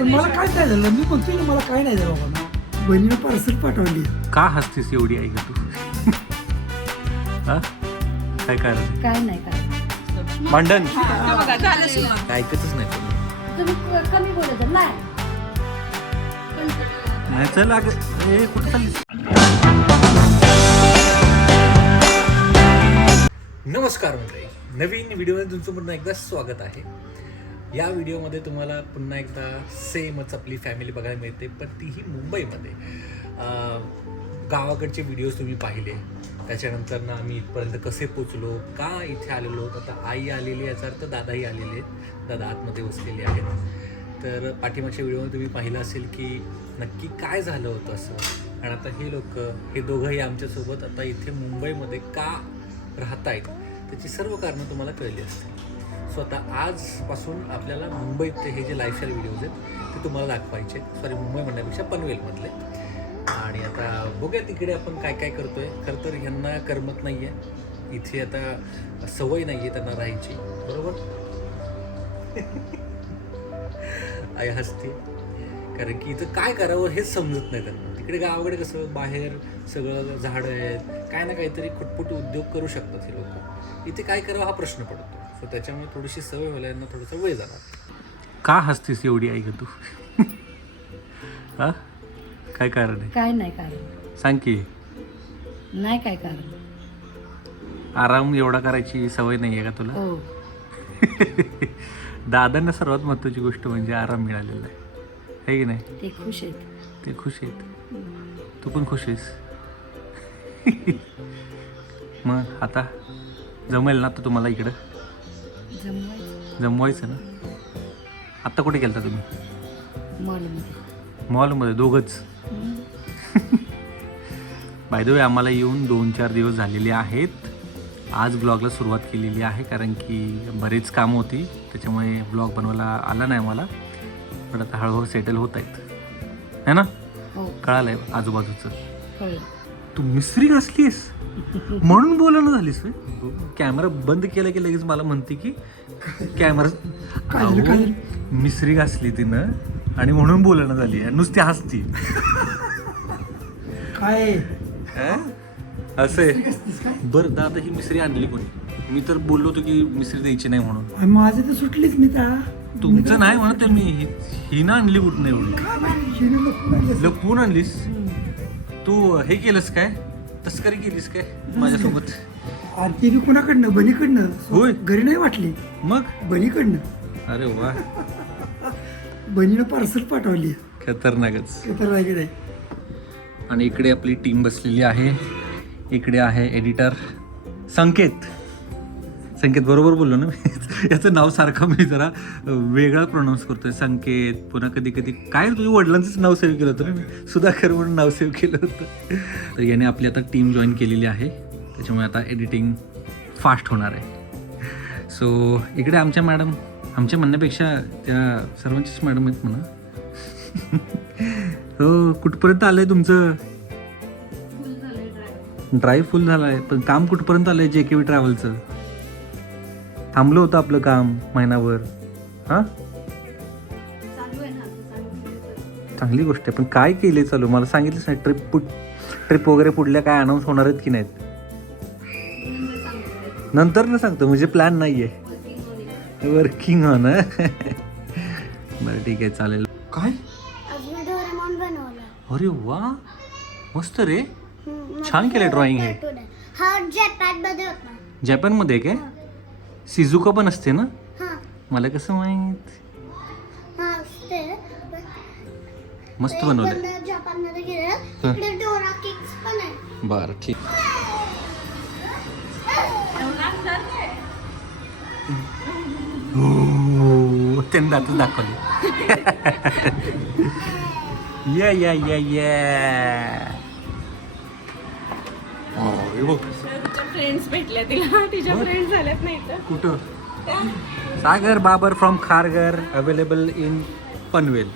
पण मला काय झालं मी म्हणतो ना मला काय नाही झालं बाबा. बहिणीनं पार्सल पाठवली. का हसतीस एवढी आई का तू? हा? काय कारण? काय नाही काय भांडण बघा झालं सुरुवात. काय ऐकतच नाही तुम्ही. तुम्ही कमी बोलत नाही नाही चल अगं ए कुठं चाललीस? नमस्कार मंडळी, नवीन व्हिडिओमध्ये तुमचं पुन्हा एकदा स्वागत आहे. या व्हिडिओमध्ये तुम्हाला पुन्हा एकदा सेमच आपली फॅमिली बघायला मिळते, पण तीही मुंबईमध्ये. गावाकडचे व्हिडिओज तुम्ही पाहिले, त्याच्यानंतर ना आम्ही इथपर्यंत कसे पोचलो, का इथे आलेलो. आता आई आलेली याचा अर्थ दादाही आलेले आहेत, दादा आतमध्ये बसलेले आहेत. तर पाठीमागच्या व्हिडिओमध्ये तुम्ही पाहिलं असेल की नक्की काय झालं होतं असं. आणि आता हे लोक हे दोघंही आमच्यासोबत आता इथे मुंबईमध्ये का राहत आहेत त्याची सर्व कारणं तुम्हाला कळली असतील. सो आता आजपासून आपल्याला मुंबईतले हे जे लाईफस्टाईल व्हिडिओज आहेत ते तुम्हाला दाखवायचे. सॉरी, मुंबई म्हणण्यापेक्षा पनवेलमधले. आणि आता बघूया तिकडे आपण काय काय करतो आहे. खरं तर ह्यांना करमत नाही आहे इथे, आता सवय नाही आहे त्यांना राहायची, बरोबर. आई हसते कारण की इथं काय करावं हेच समजत नाही त्यांना. तिकडे गावाकडे कसं बाहेर सगळं झाडं आहेत, काय ना काहीतरी खुटपुटी उद्योग करू शकतात हे लोक. इथे काय करावं हा प्रश्न पडतो. सो त्याच्यामुळे थोडीशी सवय व्हायला यांना थोडासा वेळ झाला. का हसतीस एवढी आई का तू? हा, काय कारण आहे? काय नाही कारण सांग की. नाही काय कारण. आराम एवढा करायची सवय नाही आहे का तुला? हो दादांना सर्वात महत्त्वाची गोष्ट म्हणजे आराम मिळालेला आहे की नाही? ते खुश आहेत. ते खुश आहेत, तू पण खुश आहेस. मग आता जमेल ना तर तुम्हाला इकडं जमवायचं ना. आत्ता कुठे गेलता तुम्ही? मॉलमध्ये. मॉलमध्ये दोघंच? बाय द वे आम्हाला येऊन 2-4 दिवस झालेले आहेत. आज ब्लॉगला सुरुवात केलेली आहे कारण की बरेच कामं होती, त्याच्यामुळे ब्लॉग बनवायला आला नाही मला. पण आता हळूहळू सेटल होत आहेत है ना? हो कळालंय आजूबाजूचं. कळलं. तू मिसरी घासलीस म्हणून बोलणं झालीस. कॅमेरा बंद केला की लगेच मला म्हणते की कॅमेरा मिसरी घासली तिनं आणि म्हणून बोलणं झाली. नुसती हसती. काय असं आहे. बरं दादा, ही मिसरी आणली कोणी? मी तर बोललो होतो की मिसरी द्यायची नाही म्हणून. माझी तर सुटलीच मी त्या. तुमचं नाही म्हणत मी, ही ना आणली कुठं एवढी लपवून आणलीस. तू हे केलंस काय, तस्करी केलीस काय माझ्यासोबत? आणि ते बी कुणाकडनं? बनीकडनं. होय. घरी नाही वाटली, मग बनीकडनं. अरे वा, बनीनं पार्सल पाठवली. खतरनाकच. तर आहे. आणि इकडे आपली टीम बसलेली आहे. इकडे आहे एडिटर संकेत. संकेत बरोबर बोललो ना मी? याचं नाव सारखं मी जरा वेगळा प्रोनाऊन्स करतोय. संकेत. पुन्हा कधी कधी काय तुझ्या वडिलांचंच नाव सेव्ह केलं होतं ना मी, सुधाकर म्हणून नाव सेव्ह केलं होतं. तर याने आपली आता टीम जॉईन केलेली आहे, त्याच्यामुळे आता एडिटिंग फास्ट होणार आहे. सो इकडे आमच्या मॅडम, आमच्या म्हणण्यापेक्षा त्या सर्वांचीच मॅडम आहेत म्हणा. हो, कुठपर्यंत आलं आहे तुमचं? ड्राईव्ह फुल झाला आहे, पण काम कुठपर्यंत आलं आहे JKV ट्रॅव्हलचं? थांबलं होतं आपलं काम महिनाभर. हां, चांगली गोष्ट आहे, पण काय केले चालू मला सांगितलंच नाही. ट्रिप वगैरे पुढल्या काय अनाऊन्स होणार आहेत की नाहीत? नंतर ना सांगतो, म्हणजे प्लॅन नाही आहे. Working on. बरं ठीक आहे, चालेल. काय? अरे वा, मस्त रे, छान केलं ड्रॉइंग. हे जपानमध्ये काय? शिजुका पण असते ना? मला कसं माहित. मस्त बनवलं. बरं ठीक. हो, त्यांनी दातच दाखवले. या या या या. फ्रेंड्स भेटल्या तिला, तिच्या फ्रेंड्स झाल्यात नाही तर. कुठं? Sagar Babar from Kharghar, available in Panvel.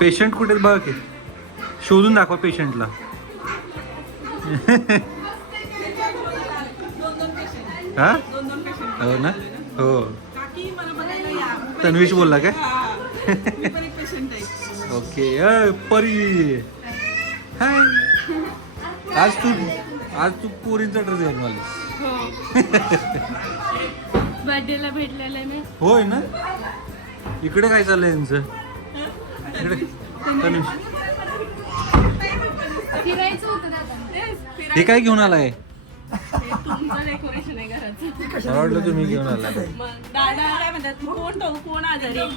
Patient कुठे बघ की, शोधून दाखवा पेशंटला. हा, हो ना. हो काकी मला बघायला या. मी पण तन्वीश एक बोलला काय? हा. मी पण एक पेशंट आहे. ओके परी हाय आज तू पोरींचा ड्रेस घालून आलीस हो. बर्थडेला भेटलेलं आहे मी. होय ना. इकडे काय चाललंय यांचं इकडे तन्वीश फिरायचं होतं दादा. हे काय घेऊन आलाय? तुमचं डेकोरेशन आहे घराचं. मला वाटलं तुम्ही घेऊन आलाय. मग दादा काय म्हणतात, कोण आजारी आहे,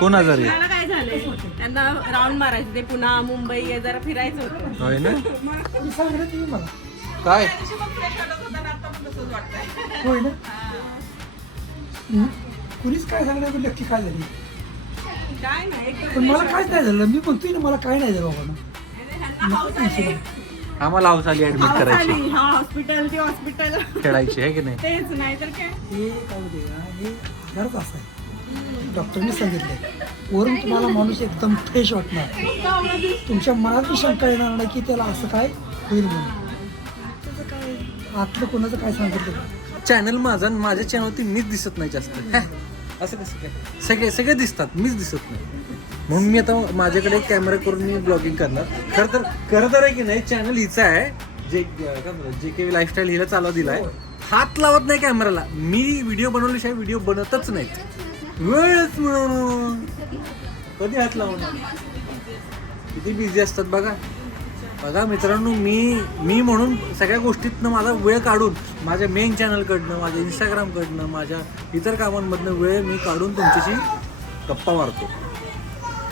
कोण आजारी त्याला काय झालंय, त्यांना राऊंड मारायचं ते पुन्हा मुंबई हे जरा फिरायचं होतं. होय ना. तुम्ही सांगा तुम्ही मला काय होय ना. हं? कुणीच काय सांगणार पण नक्की काय झाली काय नाही पण मला काहीच नाही झालं. मी म्हणतोय ना मला काय नाही झालं बाबा आम्हाला हाऊस आली ऍडमिट करायची हॉस्पिटल खेळायची आहे की नाही. तेच नाही तर काय. हे काय होते का हे आजारच असं आहे. डॉक्टरने सांगितलं वरून तुम्हाला माणूस एकदम फ्रेश वाटणार. तुमच्या मनात शंका येणार नाही की त्याला असं काय होईल म्हणून. त्याचं काय आतलं कोणाचं काय सांगितलं. चॅनल माझ्या चॅनलवरती मीच दिसत नाही जास्त. असं कसं काय सगळे दिसतात मीच दिसत नाही. म्हणून मी आता माझ्याकडे एक कॅमेरा करून मी ब्लॉगिंग करणार. खरं तर आहे की नाही चॅनल हिचा आहे जे के लाईफस्टाईल हिला चालवा दिलाय. हात लावत नाही कॅमेराला. मी व्हिडिओ बनवल्याशिवाय व्हिडिओ बनतच नाहीत. वेळच म्हणून कधी हात लावणार. किती बिझी असतात बघा मित्रांनो. मी म्हणून सगळ्या गोष्टीतनं माझा वेळ काढून माझ्या मेन चॅनलकडनं माझ्या इंस्टाग्रामकडनं माझ्या इतर कामांमधनं वेळ मी काढून तुमच्याशी गप्पा मारतो.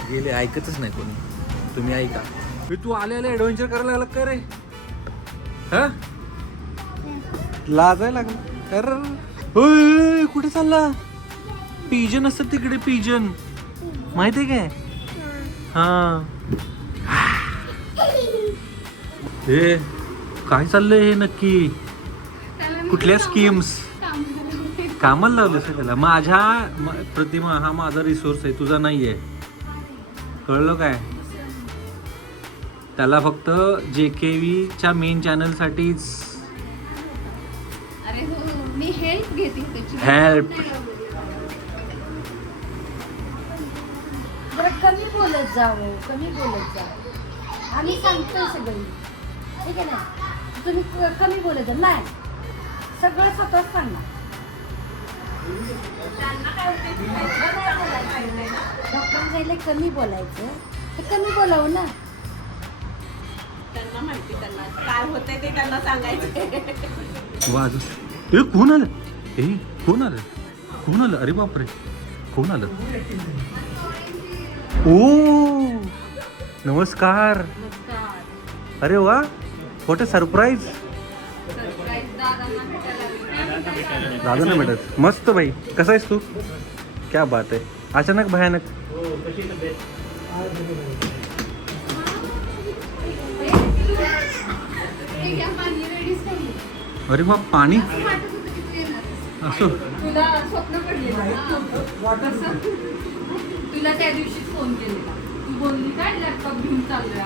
गेले ऐकतच नाही कोणी. तुम्ही ऐका. तू आले ॲडव्हेंचर करायला लागला का रे. हा लाजायला लागला अरे. कुठे चालला. पिजन असतात तिकडे पिजन माहिती आहे काय. हा हे काय चाललंय हे नक्की. कुठल्या स्कीम्स कामाला लावले सर त्याला. प्रतिमा हा माझा रिसोर्स आहे तुझा नाही आहे. कळलं काय. त्याला फक्त JKVच्या मेन चॅनलसाठीच मी हेल्प घेते त्याची. हेल्प. कमी बोलत जावं. आम्ही सांगतोय सगळी ठीक आहे ना. तुम्ही कमी बोलत जा. नाही सगळं स्वतःच सांगा. डॉक्टर जायला कमी बोलायचं ते कमी बोलावं ना. त्यांना माहिती त्यांना काय होतंय ते त्यांना सांगायचं. वाज ए कोण आलं. कोण आलं अरे बापरे. कोण आलं. ओ नमस्कार. अरे वा व्हॉट अ सरप्राईज. दादांना भेटत मस्त भाई. कसा आहेस तू. क्या बात आहे. अचानक भयानक. अरे बा पाणी असो. तुला त्या दिवशीच फोन केलेला. तू बोलली काय लॅपटॉप घेऊन चाललोय.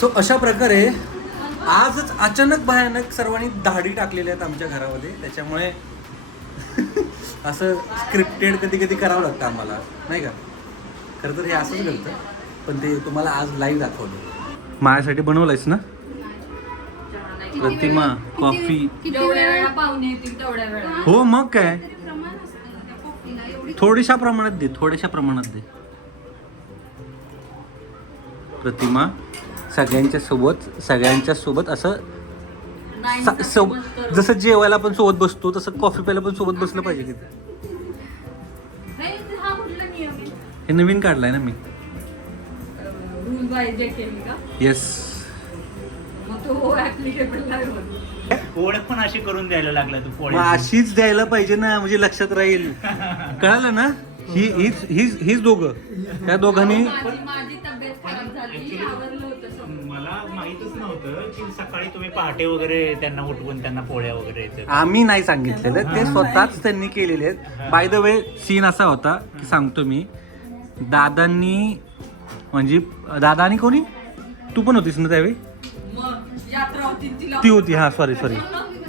सो अशा प्रकारे आजच अचानक भयानक सर्वांनी धाडी टाकलेल्या आहेत आमच्या घरामध्ये. त्याच्यामुळे असं स्क्रिप्टेड कधी करावं लागतं आम्हाला नाही का. खरं तर हे असंच घडतं पण ते तुम्हाला आज लाईव्ह दाखवलं. माझ्यासाठी बनवलंयस ना प्रतिमा कॉफी. जेवढ्या वेळा पाहुणे येतील तेवढ्या वेळा. हो मग काय. थोड्याशा प्रमाणात दे प्रतिमा. सगळ्यांच्या सोबत असं जसं जेवायला आपण सोबत बसतो तसं कॉफी प्यायला पण सोबत बसलं पाहिजे की. हे नवीन काढलाय ना मी. रूल बाय JKV का. येस. मग तो ऍप्लिकेबल नाही होत. ओळख पण अशी करून द्यायला लागला तू मग पोळे. अशीच द्यायला पाहिजे ना म्हणजे लक्षात राहील. कळालं ना. हीच दोघं त्या दोघांनी. माझी तब्येत खराब झाली आवरलं होतं सगळं. मला माहितच नव्हतं की सकाळी तुम्ही पहाटे वगैरे त्यांना उठवून त्यांना पोळ्या वगैरे येतात. आम्ही नाही सांगितलेलं ते स्वतःच त्यांनी केलेले आहेत. बाय द वे सीन असा होता की सांगतो मी. दादांनी म्हणजे दादा आणि कोणी तू पण होतीस ना त्यावेळी. मग यात्रा होती तिला. ती होती. हा सॉरी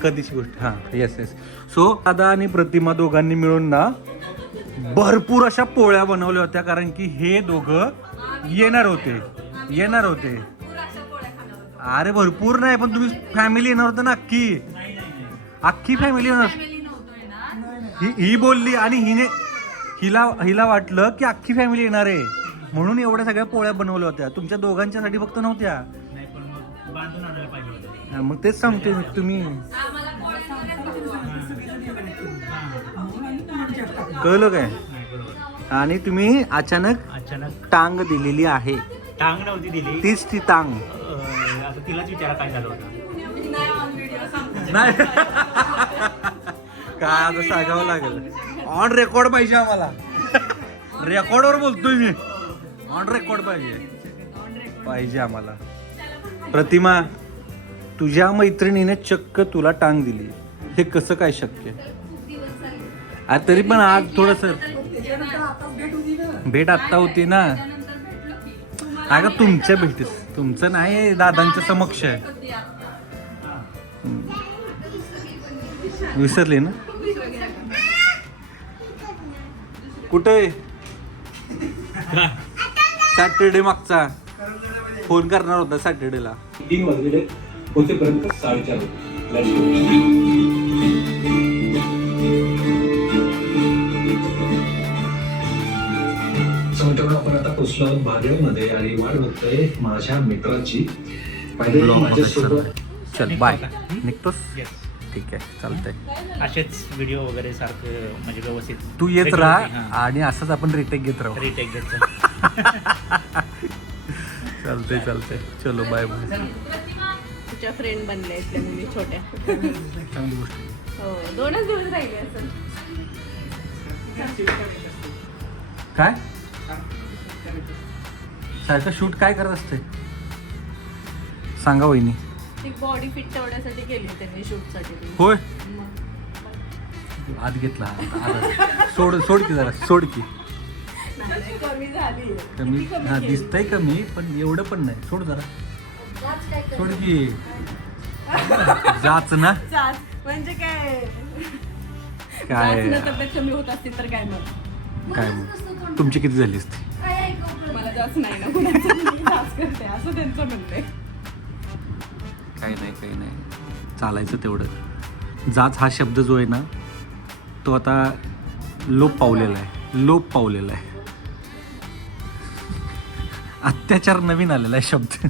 कधीची गोष्ट हां येस येस. सो दादा आणि प्रतिमा दोघांनी मिळून ना भरपूर अशा पोळ्या बनवल्या होत्या, कारण की हे दोघं येणार होते. अरे भरपूर नाही, पण तुम्ही फॅमिली येणार होतं ना, अख्खी फॅमिली येणार. ही बोलली आणि हिला वाटलं की अख्खी फॅमिली येणार आहे, म्हणून एवढ्या सगळ्या पोळ्या बनवल्या होत्या. तुमच्या दोघांच्यासाठी फक्त नव्हत्या. नाही पण मग बांधून आणायला पाहिजे होतं. हा, मग तेच सांगते तुम्ही. कळलं काय? नाही बरोबर. आणि तुम्ही अचानक टांग दिलेली आहे. टांग नव्हती दिली. तीच ती टांग आता तिलाच विचारा काय झालं होतं. नाही काय आता सांगावं लागेल. ऑन रेकॉर्ड पाहिजे आम्हाला. रेकॉर्डवर बोलतोय मी. ऑन रेकॉर्ड पाहिजे आम्हाला. प्रतिमा, तुझ्या मैत्रिणीने चक्क तुला टांग दिली, हे कसं काय शक्य? तरी पण आज थोडस भेट आत्ता होती ना. अगं तुमच्या भेटीस, तुमचं नाही, दादांच्या समक्ष आहे. विसरले ना? कुठे सॅटरडे मागचा फोन करणार होता सॅटरडेला. 3 वाजलेले पोहोचेपर्यंत 4:30 मित्रांनो, आपण आता पोहोचलो आहोत भादेवमध्ये आणि वाट बघतोय माझ्या मित्राची. माझ्यासोबत चल बाय. निघतोस? Yes. ठीक आहे, चालतंय. असेच व्हिडिओ वगैरे सारखं म्हणजे व्यवस्थित तू येत regular राहा हां. आणि असंच आपण रिटेक घेत राहू. रिटेक घेतो. चालतंय. चलो बाय बाय. तुझ्या फ्रेंड बनल्या इथल्या मुली छोट्या. चांगली गोष्ट. हो 2च दिवस राहिले असं. काय सारखं शूट काय करत असते सांगा वहिनी. ती बॉडी फिट ठेवण्यासाठी केली त्यांनी शूटसाठी. होय, मग आत घेतला. सोड की जरा, सोड की. नाही, कमी झाली. कमी हा दिसतंय कमी, पण एवढं पण नाही. सोड जरा, सोड की. जाच ना जात म्हणजे काय? काय जात न तब्येत कमी होत असतील तर काय मग? काय मग तुमची किती झाली असती? मला जास्त नाही ना कुणाचं, मी जास्त करते असं त्यांचं म्हणते. काही नाही चालायचं तेवढं. जाच हा शब्द जो आहे ना, तो आता लोप पावलेला आहे. अत्याचार नवीन आलेला आहे शब्द.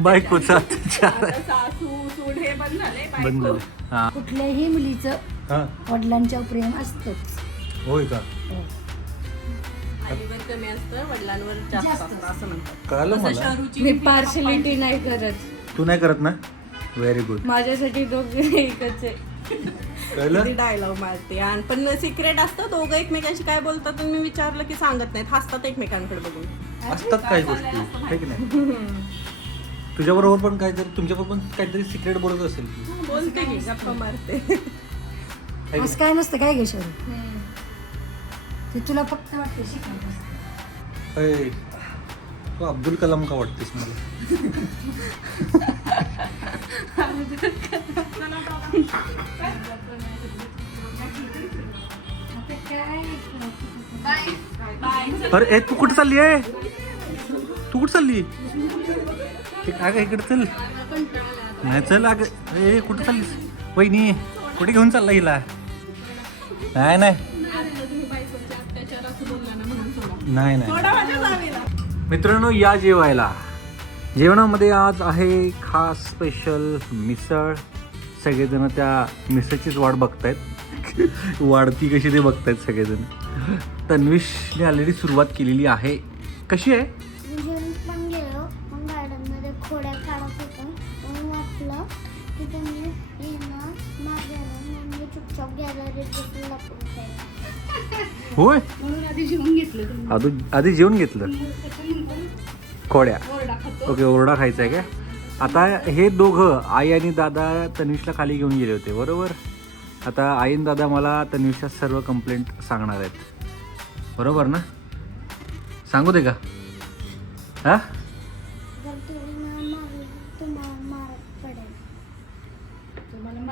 बायकोचा अत्याचार आता सासू सूड हे बंद झाले. बंद झालं. हा कुठल्याही मुलीचं हा वडिलांच्या प्रेम असतंच. होय का? आईवर कमी असतं, वडिलांवर जास्त असतं असं म्हणतात. कळालं तसं मला. शहरूची मी पार्शलिटी नाही करत. तू नाही करत ना? Very good. माझ्यासाठी दोघे एकच आहे. कळलं? डायलॉग मारते आणि पण सिक्रेट असतं. दोघं एकमेकांशी काय बोलतात आणि मी विचारलं की सांगत नाहीत, हसतात एकमेकांकडे बघून. असतात काही गोष्टी आहे की नाही? तुझ्याबरोबर पण काहीतरी, तुमच्याबरोबर पण काहीतरी सिक्रेट बोलत असेल की? बोलते की गप्पा मारते. आहे की असं काय नसतं काय घेशोर, ते तुला फक्त वाटते शिकायचं असतं. नाही? अय, तू अब्दुल कलाम का वाटतेस मला? अरे तू कुठे चालली आहे? ते काय काय इकडे चल. नाही चल अगं, कुठे चाललीस? वहिनी कुठे घेऊन चालला हिला? नाही मित्रांनो, या जेवायला. जेवणामध्ये आज आहे खास स्पेशल मिसळ. सगळेजण त्या मिसळचीच वाट बघतायत. वाढती कशी ते बघतायत सगळेजण. तन्विशने ऑलरेडी सुरुवात केलेली आहे. कशी आहे? जेवण पण गेलो, मग गार्डनमध्ये खोड्या काढत होतो. मग वाटलं की त्यांनी येणं माझ्याला, मग मी चुपचाप गॅलरीत लपून ठेवलं. होय, आधी आधी जेवून घेतलं खोड्या. ओके, ओरडा खायचा आहे काय? आता हे दोघं, आई आणि दादा, तन्विशला खाली घेऊन गेले होते बरोबर. आता आई आणि दादा मला तन्विशच्या सर्व कंप्लेंट सांगणार आहेत बरोबर ना? सांगू दे का? हा जर तुम्ही न मारलं तुम्हाला मारत पडेल.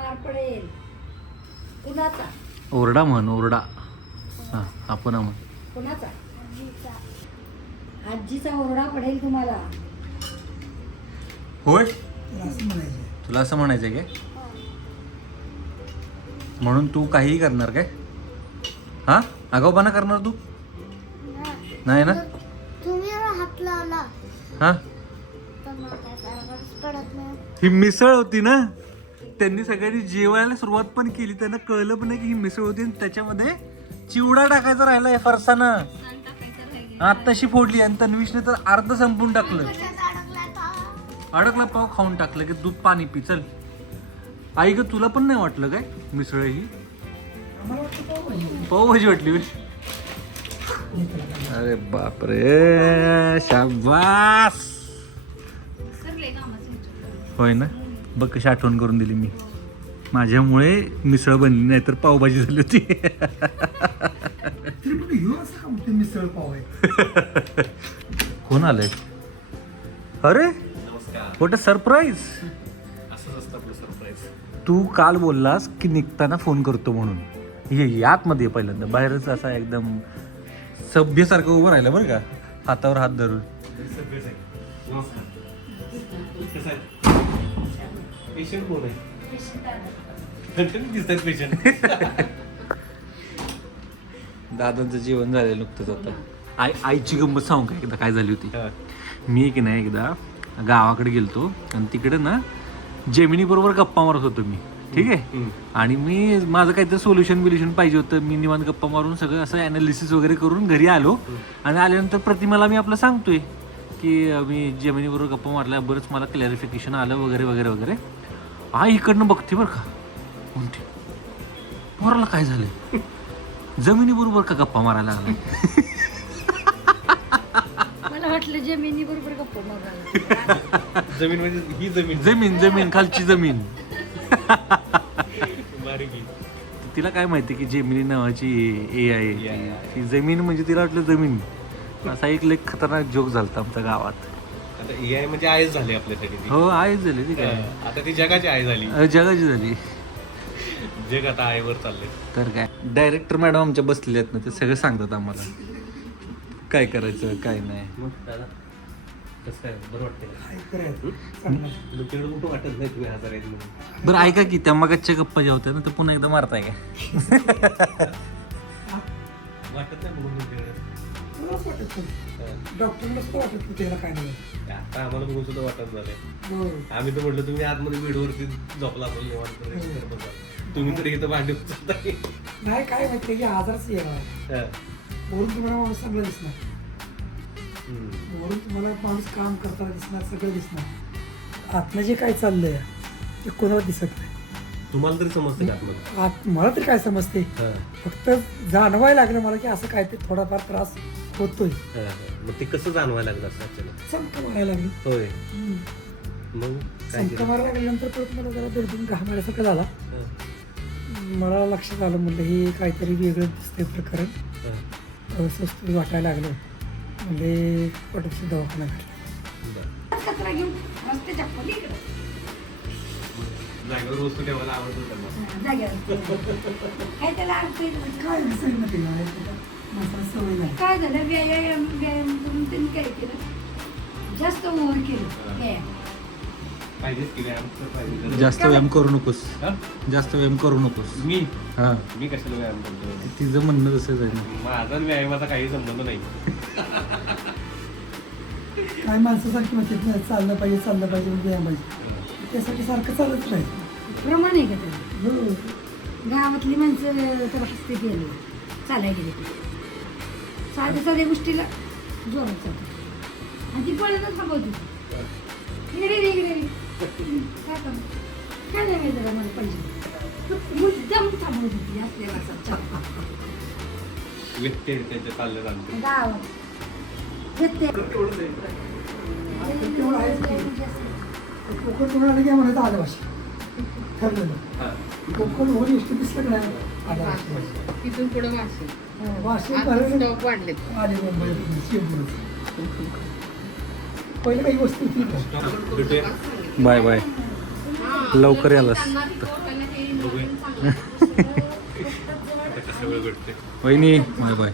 मार पडेल. कुणाचा? ओरडा म्हण ओरडा. हां आपण म्हण. कुणाचा? आजीचा. आजीचा ओरडा पडेल तुम्हाला. होय तर असं म्हणायचं. तुला असं म्हणायचं काय? हो. म्हणून तू काहीही करणार काय? हां आगाऊपणा करणार तू? नाही ना? तुम्ही हात लावला हां तर मग काय सारखंच पडत नाही. ही मिसळ होती ना, त्यांनी सगळ्यांनी जेवायला सुरुवात पण केली. त्यांना कळलं पण नाही की ही मिसळ होती आणि त्याच्यामध्ये चिवडा टाकायचा राहिलाय फरसाना. आत्ताशी फोडली आणि तन्वीशने तर अर्ध संपून टाकलं. कशात अडकलाय का? अडकला पाव खाऊन टाकलं की दूध पाणी पी चल. आई ग तुला पण नाही वाटलं काय मिसळ ही? आम्हाला वाटतं पावभाजी. पावभाजी वाटली होय? अरे बापरे शाबास. होय ना, बघ कशी आठवण करून दिली मी. माझ्यामुळे मिसळ बनली नाही तर पावभाजी झाली होती. तरी पण ह्यो असं का म्हणतो मिसळ पाव आहे? कोण आलंय? अरे व्हॉट अ सरप्राईज. असंच असतं आपलं सरप्राईज. तू काल बोललास की निघताना फोन करतो म्हणून. ये आतमध्ये ये पहिल्यांदा. बाहेरच असा एकदम सभ्यसारखं उभं राहिलं बरं का, हातावर हात धरून. पेशंट कोण आहे? दिसतात पेशंट. दादांचं जेवण झालं नुकतंच आता. आईची गंमत सांगू का एकदा काय झाली होती. मी की नाही एकदा गावाकडे गेलतो आणि तिकडे ना जेमिनी बरोबर गप्पा मारत होतो मी. ठीक आहे. आणि मी माझं काहीतरी सोल्युशन पाहिजे होतं. मी निवांत गप्पा मारून सगळं असं ॲनालिसिस वगैरे करून घरी आलो. आणि आल्यानंतर प्रतिमाला मी आपलं सांगतोय की मी जेमिनी बरोबर गप्पा मारल्या, बरंच मला क्लॅरिफिकेशन आलं वगैरे वगैरे वगैरे. आई इकडनं बघते बरं का, म्हणते पोराला काय झालंय, जमिनी बरोबर का गप्पा मारायला लागला. मला वाटलं जमिनी बरोबर गप्पा मारायला. जमीन म्हणजे ही जमीन. जमीन खालची जमीन. बारीकी. तिला काय माहिती की जेमिनी नावाची ए आहे ती जमीन म्हणजे तिला वाटलं जमीन. असा एक लेख खतरनाक जोक झालता आमच्या गावात. आता AI म्हणजे आयच झाली आपल्यासाठी ती. हो आहेच झाली ती काय आता ती जगाची आय झाली. जगाची झाली. जग आता आयवर चाललंय. तर काय डायरेक्टर मॅडम आमच्या बसलेल्या आहेत ना, ते सगळं सांगतात आम्हाला काय करायचं काय नाही. मग दादा कसं काय बरं वाटतंय? काय करायचं चांगलं. तुमच्याकडे कुठं वाटत नाही तुम्ही आजार आहेत म्हणून. बरं ऐका की त्या मगाच्या गप्पा ज्या होत्या ना ते पुन्हा एकदा मारताय काय? वाटत नाही बघून तुमच्याकडे. मलाच वाटत नाही. डॉक्टरला सुद्धा वाटत की त्याला काय नाही. आता आम्हाला बघून सुद्धा वाटत झालंय. हो. आम्ही तर म्हटलं तुम्ही आतमध्ये बेडवरती झोपला असेल निवांत करत बसा. तुम्ही तर इथं भांडी उचलताय. नाही काय माहिती की आजारच येणार. वरून तुम्हाला माणूस चांगला दिसणार. वरून तुम्हाला माणूस काम करताना दिसणार, सगळं दिसणार. आतनं जे काय चाललंय ते कोणाला दिसत नाही. तुम्हाला तरी समजतं का आतमध्ये? मला तरी काय समजते, फक्त जाणवायला लागलं मला की असं काय ते थोडाफार त्रास होतोय. मग ते कसं जाणवायला लागलं असं अचानक? चमक मारायला लागली. होय. मग काय चमक केलं? मारायला लागल्यानंतर परत मला जरा दोन घाम आल्यासारखं झाला. हं. मला लक्षात आलं, म्हणलं हे काहीतरी वेगळं दिसतंय प्रकरण. हं. स्वस्त वाटायला लागलं. म्हणजे पटकशी दवाखाना घडला. बरं. कचरा घेऊन रस्त्याच्या पलीकडे जागेवर वस्तू ठेवायला आवडतं त्यांना. जाग्यावर काय त्याला अर्थ आहे? काय दिसेल ना ते माणसाला सवय नाही. काय झालं, व्यायाम करून त्यांनी काय केलं, जास्त ओव्हर केलं व्यायाम. पाहिजेच की व्यायाम तर पाहिजे. जास्त व्यायाम करू नकोस. हा? जास्त व्यायाम करू नकोस. मी हा मी कशाला व्यायाम करतो? तिचं म्हणणं तसंच आहे ना. माझा आणि व्यायामाचा काही संबंध नाही. काय माणसासारखी म्हणते चाललं पाहिजे म्हणजे व्यायाम पाहिजे. त्यासाठी सारखं चालत राहील. प्रमाण आहे का त्याला? हो. गावातली माणसं तर हसते गेले चालाय गेले साध्या साध्या गोष्टीला जोरात चालतात आणि ती पळतच थांबवते. इकडे काय करणार? काय नाही माहिती जरा मला पाहिजे मुद्दाम थांबवते ती असलेला व्यक्ती त्यांच्या चालल्या जाणते. गावात येते. तेवढं आहेच की. कोकण कोण आलं की म्हणायचं आलं भाषा ठरलेलं. कोकण होऊन एसटी दिसलं की नाही आलं भाषा. तिथून पुढे मासे भाषा स्टॉप वाढलेत. आले मुंबई शिवपूरच. पहिलं काही वस्तू ठीक आहे. भेटूया. Bye bye. लवकर यालास. त्यांना आता कसं वेळ भेटते वहिनी बाय बाय.